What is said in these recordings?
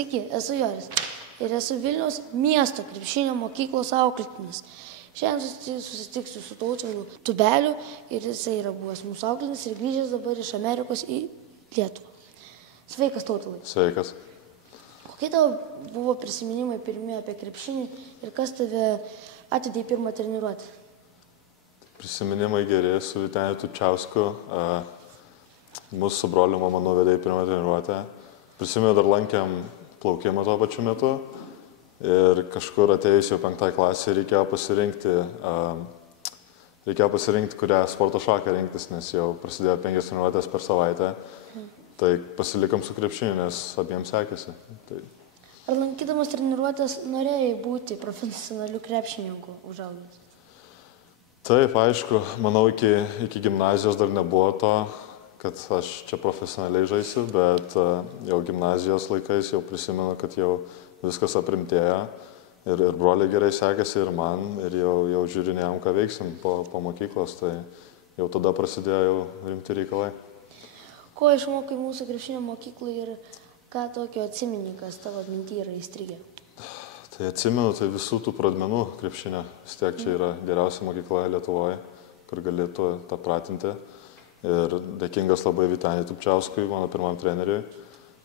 Sveiki, esu Joris ir esu Vilniaus miesto krepšinio mokyklos auklėtinis. Šiandien susitiksiu su Tautvydu Tubeliu ir jisai yra buvęs mūsų auklėtinis ir grįžęs dabar iš Amerikos į Lietuvą. Sveikas, Tautvydai. Sveikas. Kokie tavo buvo prisiminimai pirmie apie krepšinį ir kas tave atvedė į pirmą treniruotę? Prisiminimai geri su Vyteniu Tupčiausku. Mūsų su broliu mama nuvedė į pirmą treniruotę. Prisimenu, dar lankėm plaukimą tuo pačiu metu ir kažkur atėjus jau 5 klasė reikėjo pasirinkti, kurią sporto šaką rinktis, nes jau prasidėjo 5 treniruotės per savaitę. Tai pasilikom su krepšiniu, nes abiems sekėsi. Tai... Ar lankydamas treniruotės norėjai būti profesionaliu krepšininku užaugęs? Taip, aišku, manau, iki gimnazijos dar nebuvo to, kad aš čia profesionaliai žaisiu, bet jau gimnazijos laikais jau prisimenu, kad jau viskas aprimtėjo ir broliai gerai sekėsi ir man, ir jau žiūrinėjom, ką veiksim po mokyklos, tai jau tada prasidėjo jau rimti reikalai. Ko išmokai mūsų krepšinio mokyklai ir ką tokio atsimeni, kas tavo atminty yra įstrigę? Tai atsimenu, tai visų tų pradmenų krepšinio. Vis tiek čia yra geriausia mokykla Lietuvoje, kur galėtų tą pratinti. Ir dėkingas labai Vyteniui Tupčiauskui, mano pirmam treneriui,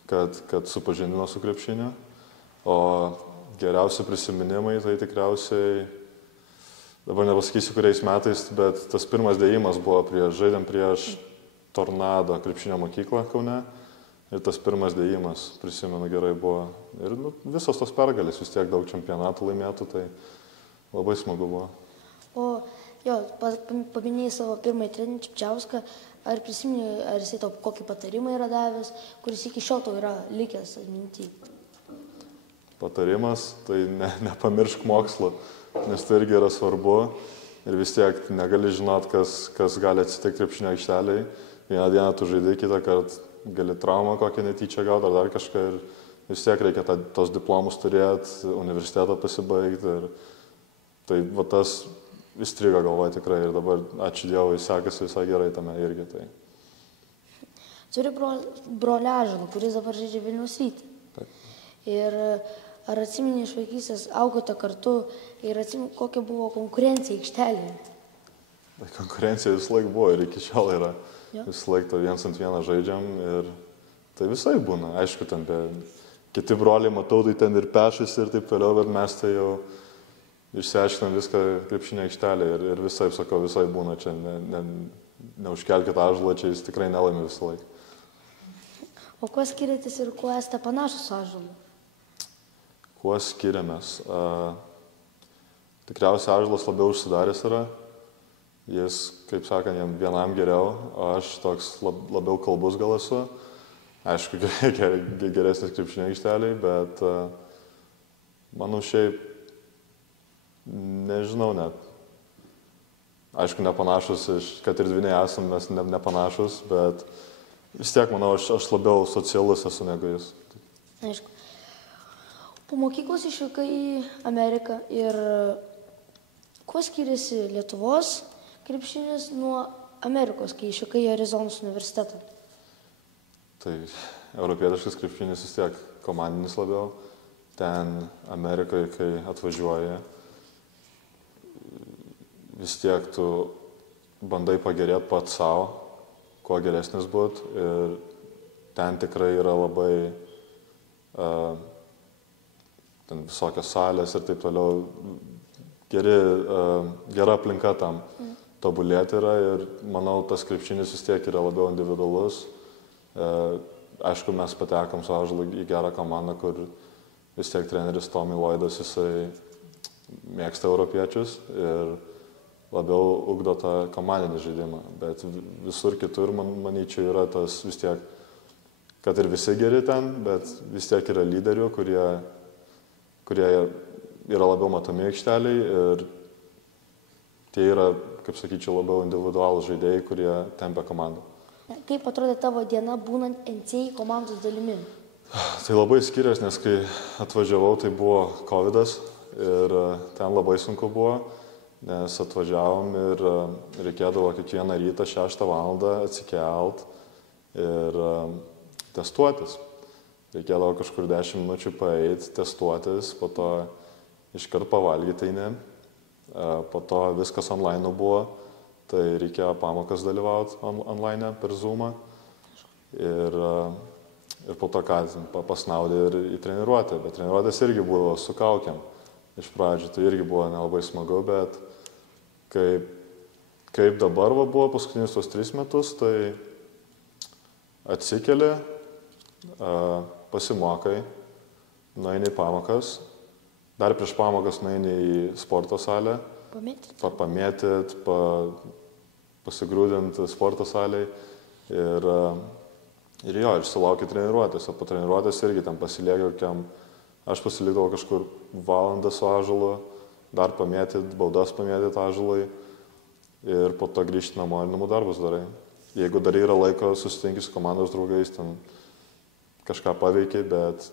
kad supažindino su krepšiniu. O geriausi prisiminimai tai tikriausiai, dabar nepasakysiu kuriais metais, bet tas pirmas dėjimas buvo žaidėm prieš Tornado krepšinio mokyklą Kaune. Ir tas pirmas dėjimas, prisimenu gerai, buvo. Ir visos tos pergalės, vis tiek daug čempionatų laimėtų, tai labai smagu buvo. O jo, paminėjai savo pirmąjį trenerį Tupčiauską, ar prisimeni, ar jisai tau kokį patarimą yra davęs, kuris iki šiol tau yra likęs atminty? Patarimas, tai nepamiršk mokslo, nes tai irgi yra svarbu ir vis tiek negali žinot, kas gali atsitikti krepšinio aikšteliai. Vieną dieną tu žaidai, kitą kartą gali traumą kokią netyčia gauti ar dar kažką ir vis tiek reikia tos diplomus turėti, universitetą pasibaigti. Tai va tas įstrigo galvoje tikrai ir dabar, ačiū Dievui, sekasi visai gerai tame irgi. Tai. Turi brolį Ąžuolą, kuris dabar žaidžia Vilniaus Ryte. Taip. Ir ar atsimeni iš vaikystės, augote kartu ir atsimeni, kokia buvo konkurencija aikštelėje? Tai konkurencija vis laik buvo ir iki šiol yra. Jo. Vis laik to 1-1 žaidžiam ir tai visai būna. Aišku, ten kiti broliai, matau, tai ten ir pešasi ir taip toliau, bet mes tai jau išsiaiškinam viską krepšinio aikštelė ir visai, sakau, visai būna čia. Neužkelkit Ąžuolą, čia jis tikrai nelaimi visą laiką. O kuo skiriatės ir kuo esate panašus su Ąžuolu? Kuo skiriamės? Tikriausiai Ąžuolas labiau užsidaręs yra. Jis, kaip sakant, jam vienam geriau, o aš toks labiau kalbus gal esu. Aišku, geresnis krepšinio aikšteliai, bet manau šiaip, nežinau net. Aišku, nepanašus, kad ir dviniai esam, mes nepanašus, bet vis tiek, manau, aš labiau socialus esu negu jis. Aišku. Po mokyklos išvykai į Ameriką ir kuo skiriasi Lietuvos krepšinis nuo Amerikos, kai išvykai į Arizonos universitetą? Tai europietiškas krepšinis vis tiek komandinis labiau. Ten Amerikoje, kai atvažiuoji, vis tiek tu bandai pagerėti pats savo, kuo geresnis būt. Ir ten tikrai yra labai ten visokios salės ir taip toliau. Gera aplinka tam tobulėti yra ir manau, tas krepšinis vis tiek yra labiau individualus. Aišku, mes patekom su Ąžuolu į gerą komandą, kur vis tiek treneris Tommy Lloydas, jisai mėgsta europiečius ir labiau ugdo tą komandinį žaidimą. Bet visur kitur, manyčiau, yra tas vis tiek, kad ir visi geri ten, bet vis tiek yra lyderių, kurie yra labiau matomi aikšteliai ir tie yra, kaip sakyčiau, labiau individualūs žaidėjai, kurie tempia komandą. Kaip atrodė tavo diena būnant NCAA komandos dalimi? Tai labai skiriasi, nes kai atvažiavau, tai buvo COVIDas ir ten labai sunku buvo, nes atvažiavom ir reikėdavo kiekvieną rytą 6 valandą atsikelt ir testuotis. reikėdavo kažkur 10 minučių paeiti, testuotis, po to iškart pavalgyti eini, po to viskas online buvo, tai reikėjo pamokas dalyvauti online per Zoomą ir po to ką pasnaudė ir į treniruotę, bet treniruotės irgi buvo su kaukiam. Iš pradžių tai irgi buvo nelabai smagu, bet kaip dabar buvo paskutinius tos 3 metus, tai atsikeli, pasimokai, nueini į pamokas, dar prieš pamokas nueini į sporto salę, pamėtyt, pasigrūdint sporto salėj ir jo, ir sulauki treniruotės, o po treniruotės irgi ten pasiliekiau, aš pasilikdavau kažkur valandą su ąžuolu, dar pamėtyt, baudas pamėtyt ąžuolui ir po to grįžti namo ir namų darbus darai. Jeigu dar yra laiko, susitinki su komandos draugais, ten kažką paveikiai, bet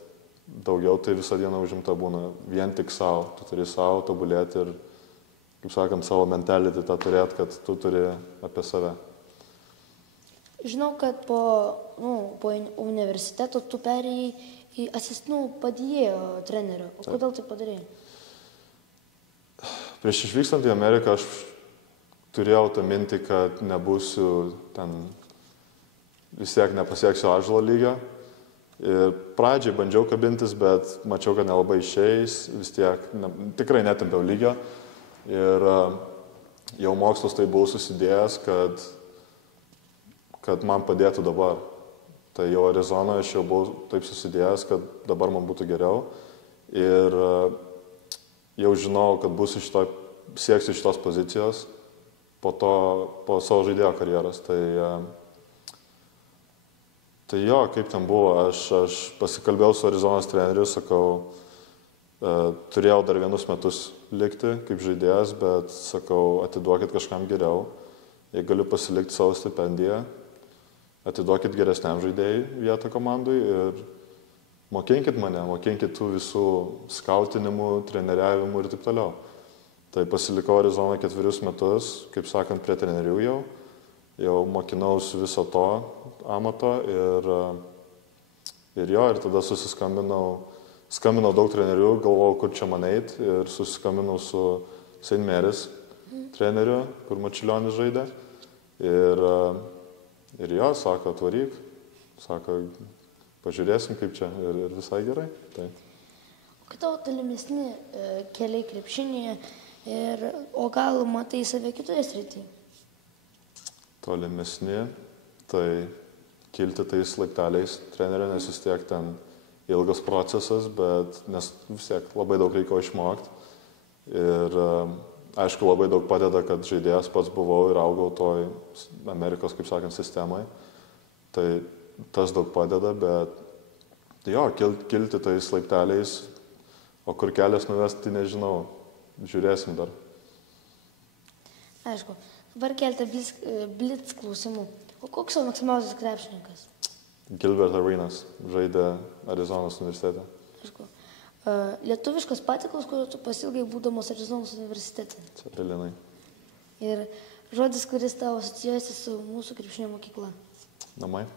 daugiau tai visą dieną užimta būna vien tik savo. Tu turi savo tobulėti ir, kaip sakant, savo mentality tą turėti, kad tu turi apie save. Žinau, kad po universiteto tu perėjai į padėjėjo trenerio. O kodėl tai padarėjai? Prieš išvykstant į Ameriką aš turėjau tą mintį, kad nebūsiu ten, vis tiek nepasieksiu ąžuolo lygio. Ir pradžiai bandžiau kabintis, bet mačiau, kad nelabai išeis, vis tiek tikrai netempiau lygio. Ir jau mokslus tai buvau susidėjęs, kad man padėtų dabar. Tai jau Arizonoje aš jau buvau taip susidėjęs, kad dabar man būtų geriau. Ir jau žinau, kad sieksiu šitos pozicijos po savo žaidėjo karjeros. Tai jo, kaip ten buvo, aš pasikalbėjau su Arizonos treneriu, sakau, turėjau dar 1 metus likti kaip žaidėjas, bet sakau, atiduokit kažkam geriau, jei galiu pasilikti savo stipendiją, atiduokit geresniam žaidėjai vietą komandai ir mokinkit mane, mokinkit tų visų skautinimų, treneriavimų ir taip toliau. Tai pasilikau Arizoną 4 metus, kaip sakant, prie trenerių jau mokinausi viso to amato ir tada skambinau daug trenerių, galvojau, kur čia man eit ir susiskambinau su St. Mary's treneriu, kur Mačiulionis žaidė ir jo, sako, atvaryk, sako, pažiūrėsim kaip čia ir visai gerai. Tai. O kai tavo tolimesni keliai krepšinėje, o gal matai save kitoje srityje? Tolimesni, tai kilti tais laipteliais trenerio, nes vis tiek ten ilgas procesas, bet nes vis tiek labai daug reikia išmokti. Ir aišku, labai daug padeda, kad žaidėjas pats buvau ir augau toj Amerikos, kaip sakant, sistemai. Tai tas daug padeda, bet jo, kilti tais laipteliais, o kur kelias nuvesti, nežinau, žiūrėsim dar. Aišku, dabar kelti blitz klausimų. O koks tavo mėgstamiausias krepšininkas? Gilbert Arenas, žaidė Arizonos universitete. Aišku. Lietuviškas patiekalas, kurio tu pasilgai būdamas Arizonos universitete. Cepelinai. Ir žodis, kuris tavo asocijuojasi su mūsų krepšinio mokykla. Namai.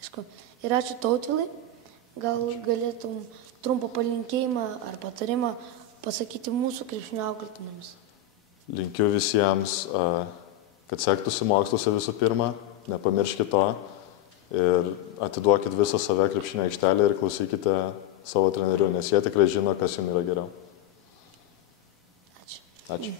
Aišku. Ir ačiū Tautvilai. Gal galėtum trumpą palinkėjimą ar patarimą pasakyti mūsų krepšinio auklėtiniams. Linkiu visiems, kad sektųsi moksluose visų pirma, nepamirškit to ir atiduokit visą save krepšinio aikštelę ir klausykite savo trenerių, nes jie tikrai žino, kas jums yra geriau. Ačiū. Ačiū.